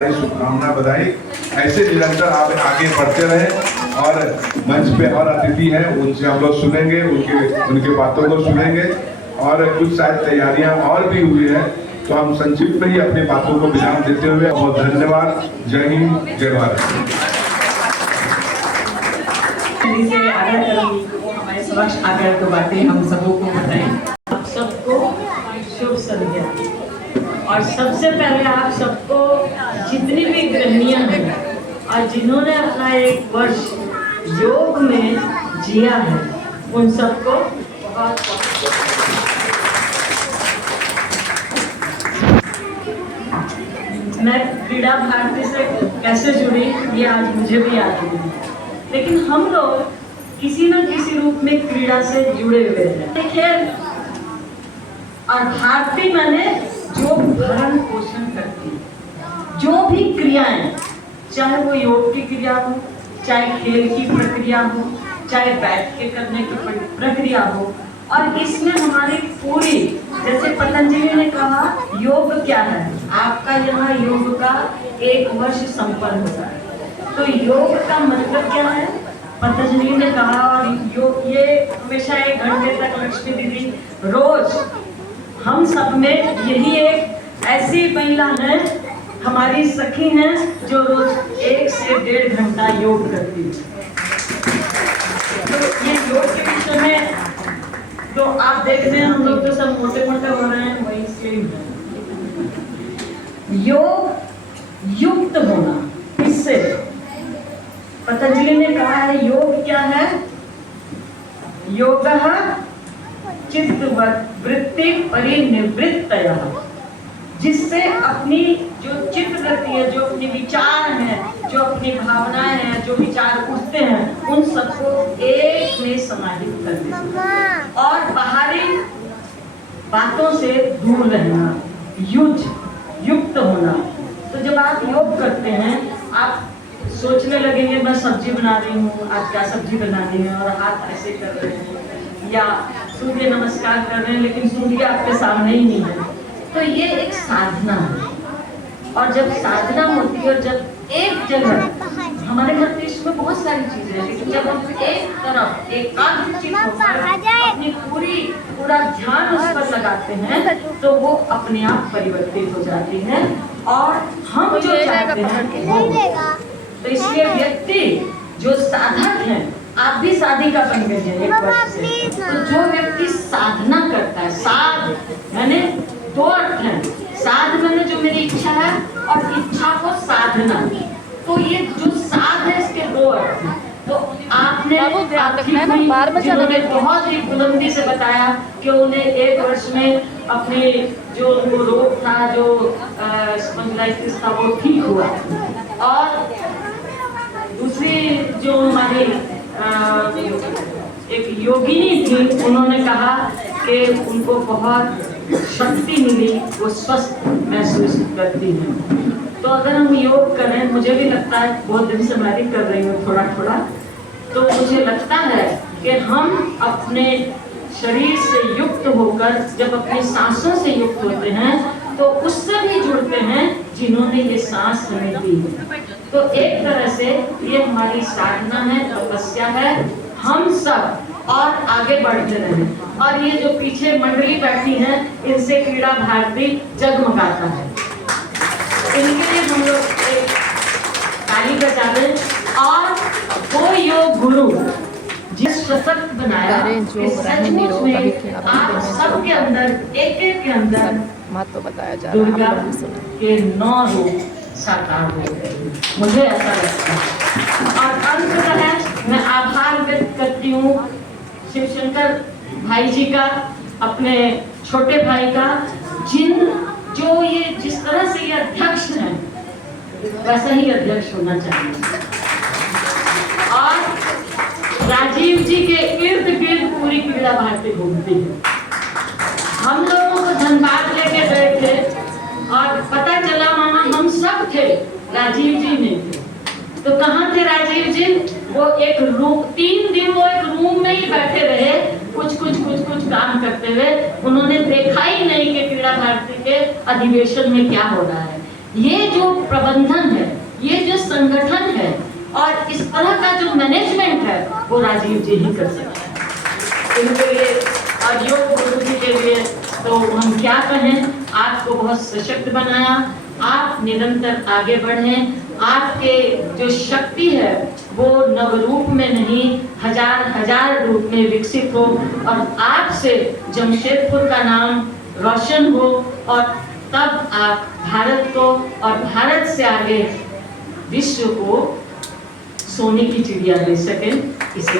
शुभकामना बधाई। ऐसे निरंतर आप आगे बढ़ते रहे और मंच पे और अतिथि हैं उनसे हम लोग सुनेंगे, उनके बातों को सुनेंगे और कुछ शायद तैयारियां और भी हुई है तो हम संक्षिप्त में ही अपनी बातों को विराम देते हुए बहुत धन्यवाद। जय हिंद, जय भारत। हमारे समक्ष आकर तो बातें हम सबों को बताएं। आप सबको शुभ संध्या। और सबसे पहले आप सबको जितनी भी गृहिणियां हैं और जिन्होंने अपना एक वर्ष योग में जिया है उन सबको बहुत मैं क्रीड़ा भारती से कैसे जुड़ी ये आज मुझे भी याद नहीं, लेकिन हम लोग किसी न किसी रूप में क्रीड़ा से जुड़े हुए हैं। देखिए, और भारती मैंने जो भरण पोषण करती जो भी क्रियाएं, चाहे वो योग की क्रिया हो, चाहे खेल की प्रक्रिया हो, चाहे बैठ के करने की प्रक्रिया हो, और इसमें हमारी पूरी, जैसे पतंजलि ने कहा योग क्या है, आपका यहाँ योग का 1 वर्ष संपन्न होता है। तो योग का मतलब क्या है पतंजलि ने कहा, और योग ये हमेशा 1 घंटे तक लक्ष्मी दीदी रोज हम सब में यही एक ऐसी महिला है, हमारी सखी हैं जो रोज 1 से 1.5 घंटा योग करती है। तो ये योग के विषय में तो आप देख रहे हैं हम लोग तो सब मोटे मोटे हो रहे हैं, वही सेम योग युक्त होना। इससे पतंजलि ने कहा है योग क्या है, योगः चित्तवत् वृत्ति परिनिवृत्तयः, जिससे अपनी जो चित्त वृत्ति है, जो अपने विचार हैं, जो अपनी भावनाएं हैं, जो विचार उठते हैं, उन सबको एक में समाहित कर देना और बाहरी बातों से दूर रहना, युक्त होना। तो जब आप योग करते हैं आप सोचने लगेंगे मैं सब्जी बना रही हूँ, आज क्या सब्जी बनानी है, और हाथ ऐसे कर रहे हैं या सूर्य नमस्कार कर रहे हैं, लेकिन सूर्य आपके सामने ही नहीं है। तो ये एक साधना है, और जब साधना होती है और जब एक जगह, हमारे घर देश में बहुत सारी चीजें हैं, लेकिन जब हम एक तरफ एकाग्रचित्त होकर अपनी पूरा ध्यान उस पर लगाते हैं तो वो अपने आप परिवर्तित हो जाती है और हम जो चाहते हैं वो। तो इसलिए व्यक्ति जो साधक है, आप भी साधिका बन गए हैं 1 वर्ष से, तो जो व्यक्ति साधना करता है, साध मैंने 2 अर्थ हैं, साध मैंने जो मेरी इच्छा है और इच्छा को साधना, तो ये जो साध है इसके 2 अर्थ हैं। तो आपने जिन्होंने बहुत ही बुलंदी से बताया कि उन्हें 1 वर्ष में अपने जो उनको रोग था, जो स्पॉन्डिलाइटिस था, वो ठीक हुआ। और दूसरी जो हमारी एक योगिनी थी, उन्होंने कहा कि उनको बहुत शक्ति मिली, वो स्वस्थ महसूस करती हैं। तो अगर हम योग करें, मुझे भी लगता है, बहुत दिन से मैं भी कर रही हूँ थोड़ा थोड़ा, तो मुझे लगता है कि हम अपने शरीर से युक्त होकर जब अपनी सांसों से युक्त होते हैं तो उससे भी जुड़ते हैं जिन्होंने ये सांस हमें दी है। तो एक तरह से ये हमारी साधना है, तपस्या है, हम सब और आगे बढ़ते रहें। और ये जो पीछे मंडली बैठी है, इनसे क्रीड़ा भारती जगमगाता है, इनके लिए हम लोग एक ताली बजा दें। और वो योग गुरु जिस सशक्त बनाया, सचमुच में आप सबके अंदर एक के अंदर महत्व बताया जा दुर्गा के 9 रूप साकार हो गए, मुझे ऐसा लगता है। और अंततः मैं आभार व्यक्त करती हूँ शिवशंकर भाई जी का, अपने छोटे भाई का, जो ये जिस तरह से ये अध्यक्ष हैं वैसा ही अध्यक्ष होना चाहिए। और राजीव जी के इर्द गिर्द पूरी क्रीड़ा भारती घूमती है। हम लोगों को धनबाद लेके गए थे और पता चला माना हम सब थे, राजीव जी नहीं थे। तो कहाँ थे राजीव जी? वो एक रूम, 3 दिन वो एक रूम में ही बैठे रहे, कुछ काम करते हुए। उन्होंने देखा ही नहीं कि क्रीड़ा भारती के अधिवेशन में क्या हो रहा है। ये जो प्रबंधन है, ये जो संगठन है और इस तरह का जो मैनेजमेंट है वो राजीव जी ही कर सकते हैं। इनके लिए और योग गुरु जी के लिए तो हम क्या कहें, आपको बहुत सशक्त बनाया, आप निरंतर आगे बढ़ें, आपके जो शक्ति है वो नवरूप में नहीं हजार हजार रूप में विकसित हो और आपसे जमशेदपुर का नाम रोशन हो और तब आप भारत को और भारत से आगे विश्व को सोने की चिड़िया दे सकें। इसे